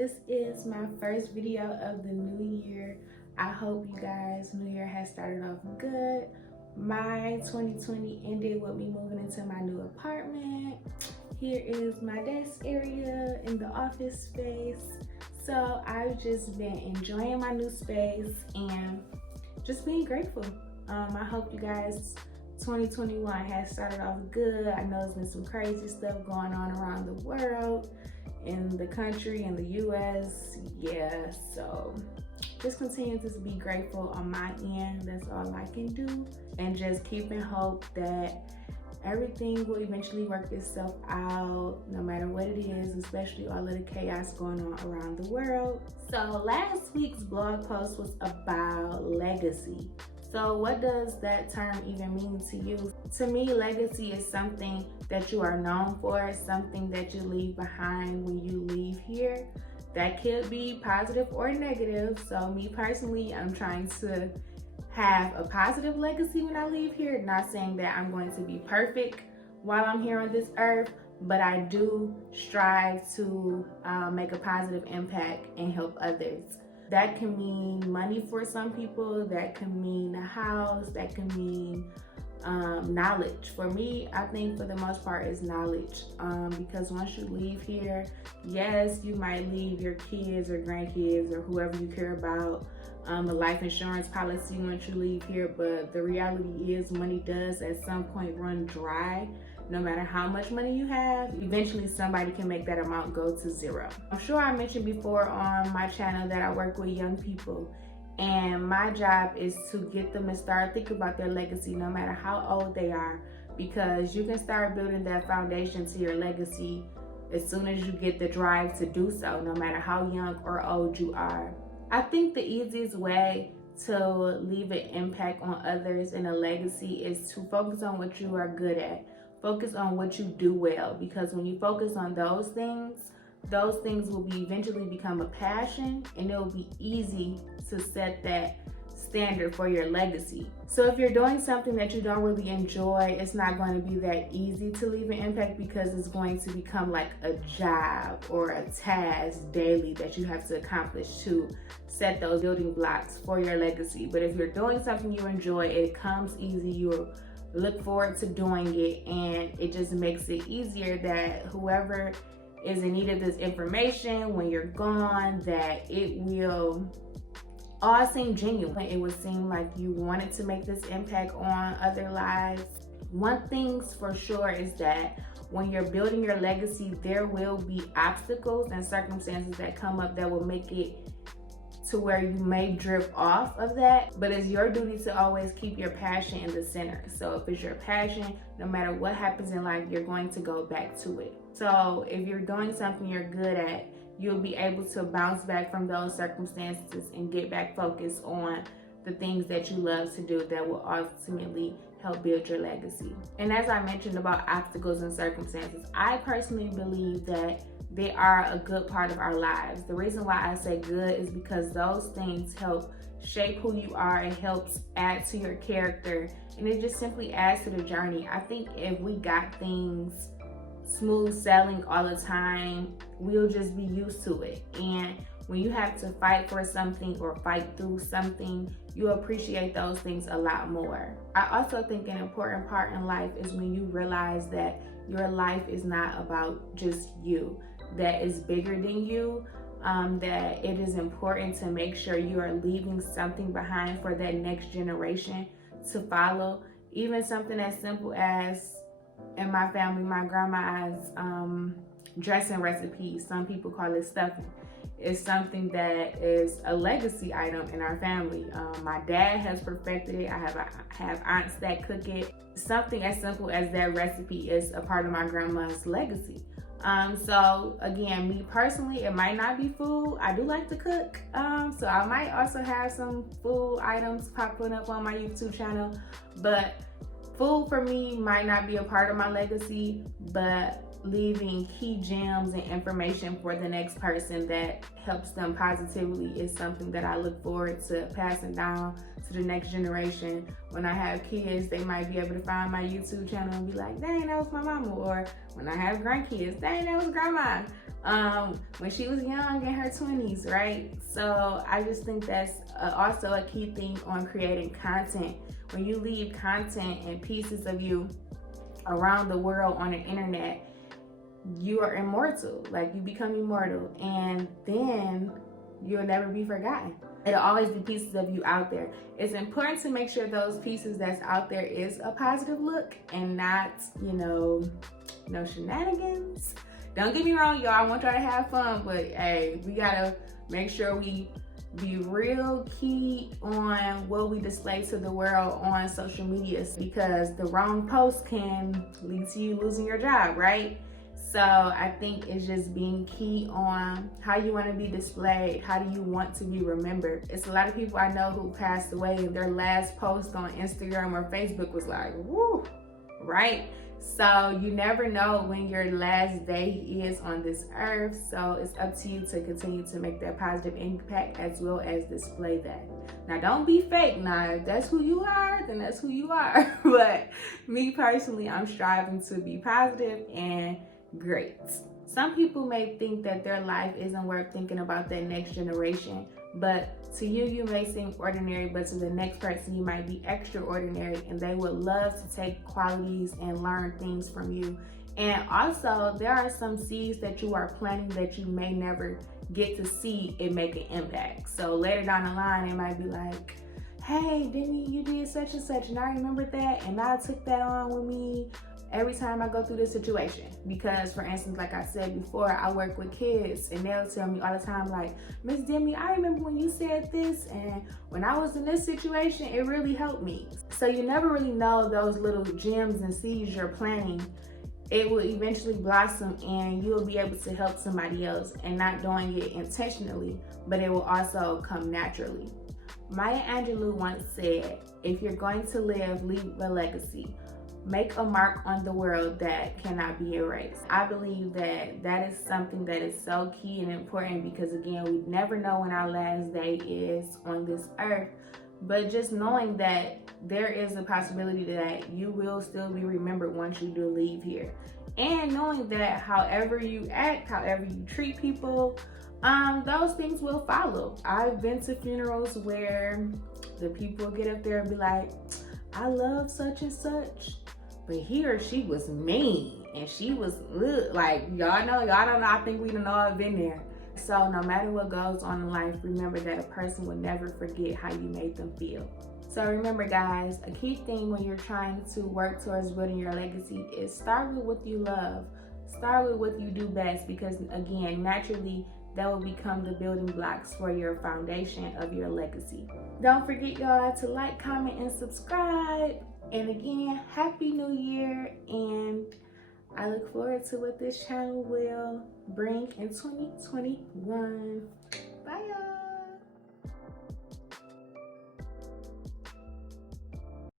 this is my first video of the new year. I hope you guys' new year has started off good. My 2020 ended with me moving into my new apartment. Here is my desk area in the office space. So I've just been enjoying my new space and just being grateful. I hope you guys 2021 has started off good. I know there's been some crazy stuff going on around the world, in the country, in the US. Yeah, so just continue to be grateful on my end. That's all I can do. And just keep in hope that everything will eventually work itself out, no matter what it is, especially all of the chaos going on around the world. So last week's blog post was about legacy. So what does that term even mean to you? To me, legacy is something that you are known for, something that you leave behind when you leave here. That could be positive or negative. So me personally, I'm trying to have a positive legacy when I leave here. Not saying that I'm going to be perfect while I'm here on this earth, but I do strive to make a positive impact and help others. That can mean money for some people, that can mean a house, that can mean knowledge. For me, I think for the most part is knowledge, because once you leave here, yes, you might leave your kids or grandkids or whoever you care about a life insurance policy once you leave here, but the reality is money does at some point run dry. No matter how much money you have, eventually somebody can make that amount go to zero. I'm sure I mentioned before on my channel that I work with young people, and my job is to get them to start thinking about their legacy no matter how old they are, because you can start building that foundation to your legacy as soon as you get the drive to do so, no matter how young or old you are. I think the easiest way to leave an impact on others and a legacy is to focus on what you are good at. Focus on what you do well, because when you focus on those things will eventually become a passion, and it will be easy to set that standard for your legacy. So if you're doing something that you don't really enjoy, it's not going to be that easy to leave an impact, because it's going to become like a job or a task daily that you have to accomplish to set those building blocks for your legacy. But if you're doing something you enjoy, it comes easy. You'll look forward to doing it, and it just makes it easier that whoever is in need of this information when you're gone, that it will all seem genuine. It would seem like you wanted to make this impact on other lives. One thing's for sure is that when you're building your legacy, there will be obstacles and circumstances that come up that will make it to where you may drift off of that, but it's your duty to always keep your passion in the center. So if it's your passion, no matter what happens in life, you're going to go back to it. So if you're doing something you're good at, you'll be able to bounce back from those circumstances and get back focused on the things that you love to do that will ultimately help build your legacy. And as I mentioned about obstacles and circumstances, I personally believe that they are a good part of our lives. The reason why I say good is because those things help shape who you are. It helps add to your character, and it just simply adds to the journey. I think if we got things smooth sailing all the time, we'll just be used to it. And when you have to fight for something or fight through something, you appreciate those things a lot more. I also think an important part in life is when you realize that your life is not about just you, that is bigger than you, that it is important to make sure you are leaving something behind for that next generation to follow. Even something as simple as, in my family, my grandma's dressing recipe, some people call it stuffing, is something that is a legacy item in our family. My dad has perfected it. I have aunts that cook it. Something as simple as that recipe is a part of my grandma's legacy. So again, me personally, it might not be food. I do like to cook, so I might also have some food items popping up on my YouTube channel, but food for me might not be a part of my legacy, but leaving key gems and information for the next person that helps them positively is something that I look forward to passing down to the next generation. When I have kids, they might be able to find my YouTube channel and be like, dang, that was my mama. Or when I have grandkids, dang, that was grandma. when she was young in her 20s, right? So I just think that's also a key thing on creating content. When you leave content and pieces of you around the world on the internet, you are immortal. Like, you become immortal, and then you'll never be forgotten. It'll always be pieces of you out there. It's important to make sure those pieces that's out there is a positive look and not, no shenanigans. Don't get me wrong, y'all. I want y'all to have fun, but hey, we gotta make sure we be real key on what we display to the world on social media, because the wrong post can lead to you losing your job, right? So I think it's just being key on how you want to be displayed. How do you want to be remembered? It's a lot of people I know who passed away and their last post on Instagram or Facebook was like, woo, right? So you never know when your last day is on this earth. So it's up to you to continue to make that positive impact as well as display that. Now, don't be fake. Now, if that's who you are, then that's who you are. But me personally, I'm striving to be positive and great. Some people may think that their life isn't worth thinking about that next generation, but to you, you may seem ordinary, but to the next person, you might be extraordinary, and they would love to take qualities and learn things from you. And also, there are some seeds that you are planting that you may never get to see it make an impact. So later down the line, it might be like, hey, Demi, you did such and such, and I remembered that, and I took that on with me every time I go through this situation. Because, for instance, like I said before, I work with kids, and they'll tell me all the time, like, Miss Demi, I remember when you said this, and when I was in this situation, it really helped me. So you never really know those little gems and seeds you're planting. It will eventually blossom, and you'll be able to help somebody else, and not doing it intentionally, but it will also come naturally. Maya Angelou once said, if you're going to live, leave a legacy. Make a mark on the world that cannot be erased. I believe that that is something that is so key and important, because again, we never know when our last day is on this earth. But just knowing that there is a possibility that you will still be remembered once you do leave here. And knowing that however you act, however you treat people, those things will follow. I've been to funerals where the people get up there and be like, I love such and such, but he or she was mean, and she was like, y'all don't know, I think we don't know, I've been there. So no matter what goes on in life, remember that a person will never forget how you made them feel. So remember, guys, a key thing when you're trying to work towards building your legacy is start with what you love. Start with what you do best, because again, naturally, that will become the building blocks for your foundation of your legacy. Don't forget, y'all, to like, comment, and subscribe. And again, Happy New Year, and I look forward to what this channel will bring in 2021. Bye, y'all.